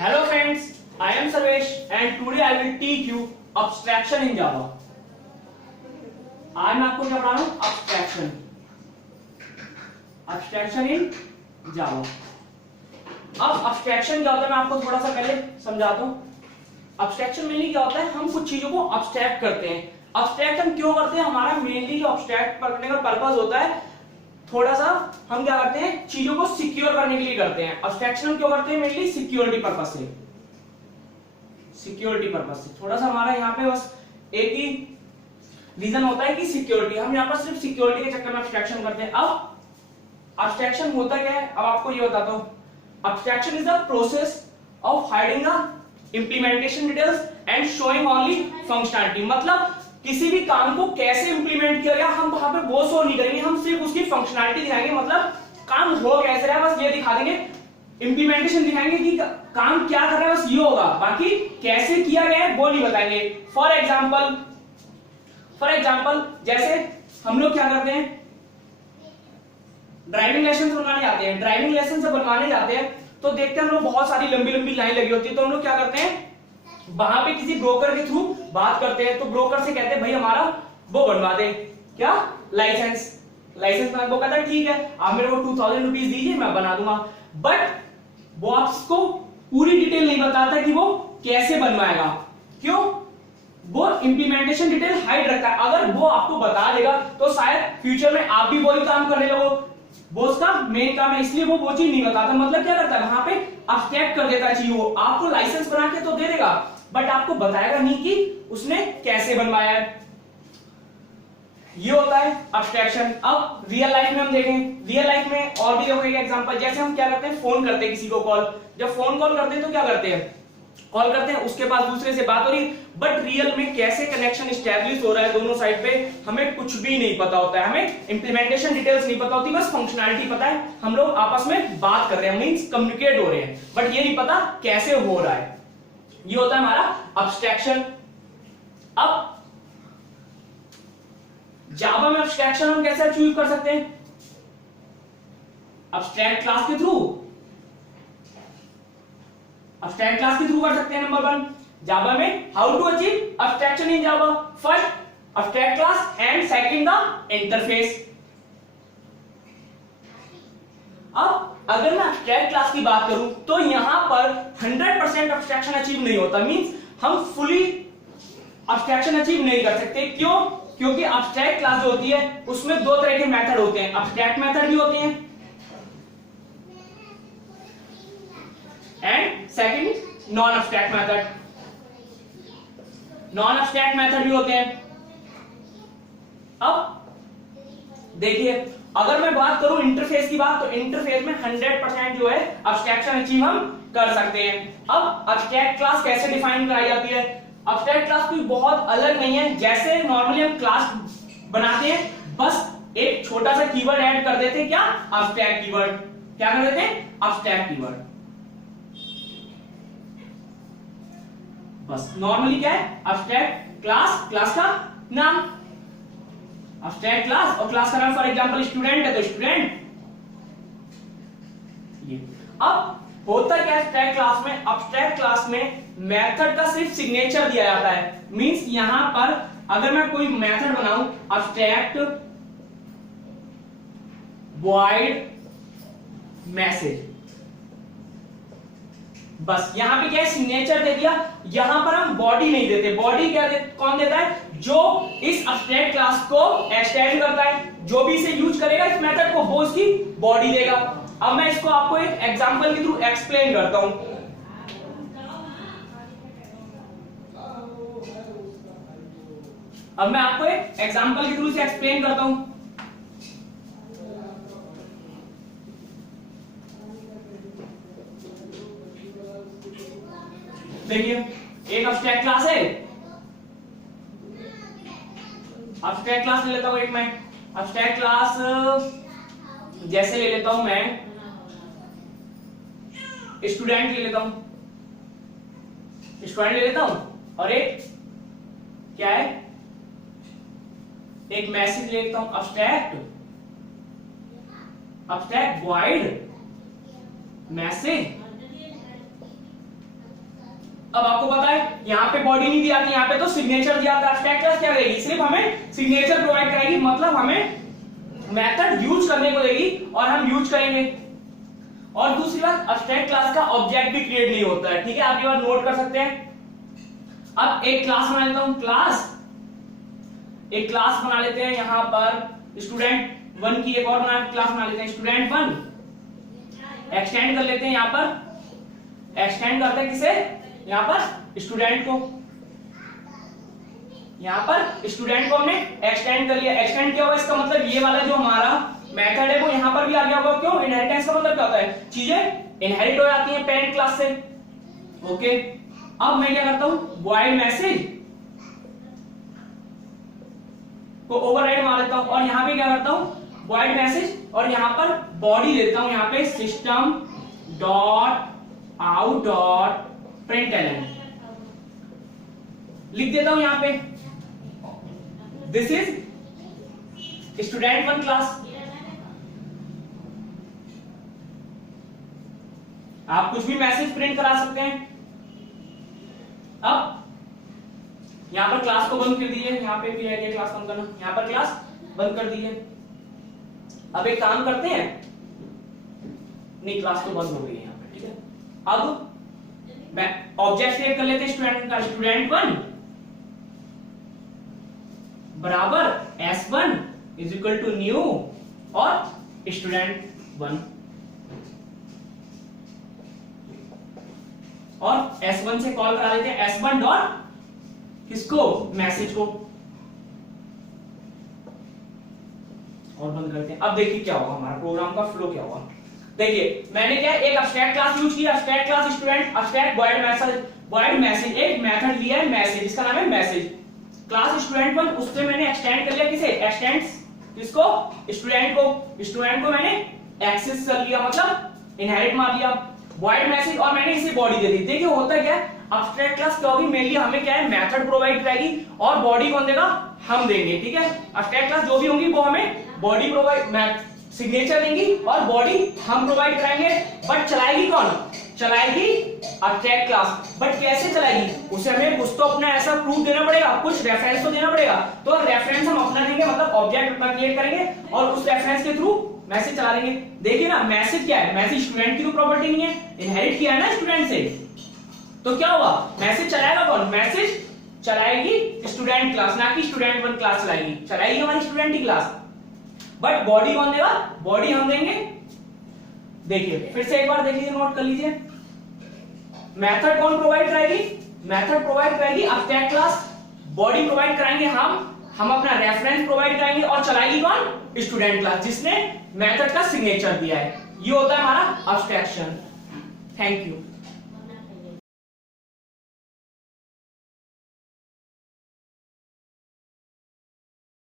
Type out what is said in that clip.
Hello friends, I am Sarvesh and today I will teach you abstraction in Java. आज मैं आपको क्या पढ़ा रहा हूँ? Abstraction in Java. अब abstraction क्या होता है मैं आपको थोड़ा सा पहले समझाता हूँ. Abstraction मेनली क्या होता है? हम कुछ चीजों को abstract करते हैं. Abstract हम क्यों करते हैं? हमारा मेनली जो abstract करने का पर्पस होता है थोड़ा सा हम क्या करते हैं चीजों को सिक्योर करने के लिए करते हैं. अब्स्ट्रैक्शन हम क्यों करते हैं? मेनली सिक्योरिटी पर्पस से. सिक्योरिटी पर्पस से थोड़ा सा हमारा यहाँ पे बस एक ही रीजन होता है कि सिक्योरिटी. हम यहाँ पर सिर्फ सिक्योरिटी के चक्कर में अब्स्ट्रैक्शन करते हैं. अब अब्स्ट्रैक्शन होता क्या है अब आपको ये बताता हूँ. Abstraction is the process of hiding the implementation details and showing only functionality. मतलब किसी भी काम को कैसे इंप्लीमेंट किया गया हम वहां पे वो शो नहीं करेंगे, हम सिर्फ उसकी फंक्शनैलिटी दिखाएंगे. मतलब काम हो कैसे रहा है बस ये दिखा देंगे. इंप्लीमेंटेशन दिखाएंगे कि काम क्या कर रहा है बस ये होगा, बाकी कैसे किया गया है वो नहीं बताएंगे. फॉर एग्जाम्पल जैसे हम लोग क्या करते हैं ड्राइविंग लाइसेंस बनवाने जाते हैं. ड्राइविंग लाइसेंस जब बनवाने जाते हैं तो देखते हैं हम लोग बहुत सारी लंबी लंबी लाइन लगी होती है. तो हम लोग क्या करते हैं वहां पे किसी ब्रोकर के थ्रू बात करते हैं. तो ब्रोकर से कहते हैं भाई हमारा वो बनवा दे क्या लाइसेंस में. वो कहता है ठीक है आप मेरे को 2000 रुपीज दीजिए मैं बना दूंगा. बट वो आपको पूरी डिटेल नहीं बताता कि वो कैसे बनवाएगा. क्यों? वो इंप्लीमेंटेशन डिटेल हाइड रखता है. अगर वो आपको बता देगा तो शायद फ्यूचर में आप भी वही काम करने लगो. वो उसका मेन काम है इसलिए वो चीज नहीं बताता. मतलब क्या करता है वहां पे अब्स्ट्रैक्ट कर देता है चीज. वो आपको लाइसेंस बना के तो दे देगा बट आपको बताएगा नहीं कि उसने कैसे बनवाया है. ये होता है अब्स्ट्रैक्शन. अब रियल लाइफ में हम देखें, रियल लाइफ में और भी देखो एक एग्जांपल. जैसे हम क्या करते हैं फोन करते हैं किसी को कॉल. जब फोन कॉल करते हैं तो क्या करते हैं कॉल करते हैं उसके पास दूसरे से बात हो रही. बट रियल में कैसे कनेक्शन एस्टैब्लिश हो रहा है दोनों साइड पे हमें कुछ भी नहीं पता होता है. हमें इंप्लीमेंटेशन डिटेल्स नहीं पता होती, बस फंक्शनैलिटी पता है. हम लोग आपस में बात कर रहे हैं मींस कम्युनिकेट हो रहे हैं बट ये नहीं पता कैसे हो रहा है. ये होता है हमारा अब्स्ट्रैक्शन. अब जावा में अब्स्ट्रैक्शन हम कैसे अचीव कर सकते हैं? अब्स्ट्रैक्ट क्लास के थ्रू कर सकते हैं. नंबर 1 जावा में how to achieve abstraction in Java. First abstract class and second the interface. अब अगर मैं अब्स्ट्रैक्ट क्लास की बात करूं तो यहां पर 100% अब्स्ट्रैक्शन अचीव नहीं होता. मींस हम फुली अब्स्ट्रैक्शन अचीव नहीं कर सकते. क्यों? क्योंकि अब्स्ट्रैक्ट क्लास जो होती है उसमें दो तरह के मेथड होते हैं. अब्स्ट्रैक्ट मेथड भी होते हैं and second non abstract method भी होते हैं. अब देखिए अगर मैं बात करूं इंटरफेस की बात तो इंटरफेस में 100% जो है अब्स्ट्रैक्शन अचीव हम कर सकते हैं. अब अब्स्ट्रैक्ट क्लास कैसे डिफाइन कराई जाती है? अब्स्ट्रैक्ट क्लास कोई बहुत अलग नहीं है. जैसे नॉर्मली हम क्लास बनाते हैं बस एक छोटा सा कीवर्ड ऐड कर देते हैं. क्या? Abstract keyword. क्या कर देते हैं? Abstract keyword. बस नॉर्मली क्या है अब्स्ट्रैक्ट क्लास का नाम अब्स्ट्रैक्ट क्लास और क्लास का नाम फॉर एग्जांपल स्टूडेंट है तो स्टूडेंट. ये अब होता क्या है अब्स्ट्रैक्ट क्लास में मेथड का सिर्फ सिग्नेचर दिया जाता है. मींस यहां पर अगर मैं कोई मेथड बनाऊं अब्स्ट्रैक्ट वॉइड मैसेज बस यहां पे क्या है सिग्नेचर दे दिया. यहां पर हम बॉडी नहीं देते. बॉडी क्या कौन देता है? जो इस अब्स्ट्रैक्ट क्लास को एक्सटेंड करता है. जो भी इसे यूज करेगा इस मेथड को वो उसकी बॉडी देगा. अब मैं इसको आपको एक एग्जांपल के थ्रू एक्सप्लेन करता हूं. अब मैं आपको एक एग्जांपल के थ्रू से एक्सप्लेन करता हूं. देखिए एक अब्स्ट्रैक्ट क्लास है. अब्स्ट्रैक्ट क्लास ले लेता हूं एक मैं अब्स्ट्रैक्ट क्लास जैसे ले लेता हूं मैं स्टूडेंट ले लेता हूं और एक क्या है एक मैसेज ले लेता हूं अब्स्ट्रैक्ट वॉइड मैसेज अब आपको पता है यहाँ पे बॉडी नहीं दिया कि यहाँ पे तो सिग्नेचर दिया था। एब्स्ट्रैक्ट क्लास क्या करेगी, सिर्फ हमें सिग्नेचर प्रोवाइड करेगी, मतलब हमें मेथड यूज करने को देगी और हम यूज करेंगे। और दूसरी बात, एब्स्ट्रैक्ट क्लास का ऑब्जेक्ट भी क्रिएट नहीं होता है, ठीक है, आप ये बात नोट कर सकते हैं। अब एक क्लास बना लेता हूं, एक क्लास बना लेते हैं यहां पर स्टूडेंट 1 की, एक और क्लास बना लेते हैं स्टूडेंट 1। एक्सटेंड कर लेते हैं यहां पर, एक्सटेंड करते हैं किसे, यहां पर स्टूडेंट को, यहां पर स्टूडेंट को हमने एक्सटेंड कर लिया। एक्सटेंड क्या हुआ, इसका मतलब ये वाला जो हमारा मेथड है वो यहां पर भी आ गया होगा। क्यों, इनहेरिटेंस का मतलब क्या होता है, चीजें इनहेरिट हो जाती हैं पेरेंट क्लास से। ओके, अब मैं क्या करता हूं, वॉइड मैसेज को ओवरराइड मार देता हूं और यहां पे क्या करता हूं, वॉइड मैसेज, और यहां पर बॉडी लेता हूं, यहां पे system dot out dot println लिख देता हूं यहां पे, दिस इज स्टूडेंट 1 क्लास। आप कुछ भी मैसेज प्रिंट करा सकते हैं। अब यहां पर क्लास को बंद कर दीजिए, यहां पे भी है क्लास बंद करना, यहां पर क्लास बंद कर दीजिए। अब एक काम करते हैं, नहीं क्लास तो बंद हो गई है यहां पे, ठीक है। अब मैं ऑब्जेक्ट क्रिएट कर लेते हैं स्टूडेंट का, स्टूडेंट 1 बराबर s1 is equal to new और स्टूडेंट 1, और s1 से कॉल करा लेते हैं s1 डॉट किसको, मैसेज को, और बंद करते हैं। अब देखिए क्या होगा, हमारा प्रोग्राम का फ्लो क्या होगा। देखिए मैंने क्या एक एब्स्ट्रैक्ट क्लास यूज किया, abstract class student, abstract void message, एक मेथड लिया है मैसेज, इसका नाम है मैसेज। क्लास स्टूडेंट 1 उससे मैंने एक्सटेंड कर लिया, किसे, एक्सटेंड किसको, स्टूडेंट को, स्टूडेंट को मैंने एक्सेस कर लिया, मतलब इनहेरिट मार लिया, वॉइड मैसेज, और मैंने इसे बॉडी दे दी। देखिए होता क्या है, एब्स्ट्रैक्ट क्लास क्या होगी, मेनली हमें क्या है, मेथड प्रोवाइड कराएगी और बॉडी कौन देगा, हम देंगे, ठीक है। एब्स्ट्रैक्ट क्लास जो भी होंगी वो हमें बॉडी प्रोवाइड, सिग्नेचर देंगी और बॉडी हम प्रोवाइड कराएंगे, बट चलाएगी कौन, चलाएगी एब्स्ट्रैक्ट क्लास। बट कैसे चलाएगी, उसे हमें कुछ तो अपना ऐसा प्रूफ देना पड़ेगा, कुछ रेफरेंस तो देना पड़ेगा, तो रेफरेंस हम अपना देंगे, मतलब ऑब्जेक्ट अपना क्रिएट करेंगे और उस रेफरेंस के थ्रू मैसेज चला देंगे। देखिए ना, मैसेज क्या है, मैसेज स्टूडेंट की तो प्रॉपर्टी नहीं है, इनहेरिट किया है ना स्टूडेंट से, तो क्या हुआ, मैसेज चलाएगा कौन, मैसेज चलाएगी स्टूडेंट क्लास, ना कि स्टूडेंट 1 क्लास चलाएगी हमारी स्टूडेंट की क्लास, बट बॉडी कौन देगा, बॉडी हम देंगे। देखिए फिर से एक बार देखिए, नोट कर लीजिए, मेथड कौन प्रोवाइड कराएगी, मेथड प्रोवाइड कराएगी एब्स्ट्रैक्ट क्लास, बॉडी प्रोवाइड कराएंगे हम अपना रेफरेंस प्रोवाइड कराएंगे, और चलाएगी कौन, स्टूडेंट क्लास जिसने मेथड का सिग्नेचर दिया है। ये होता है हमारा एब्स्ट्रैक्शन। Thank you.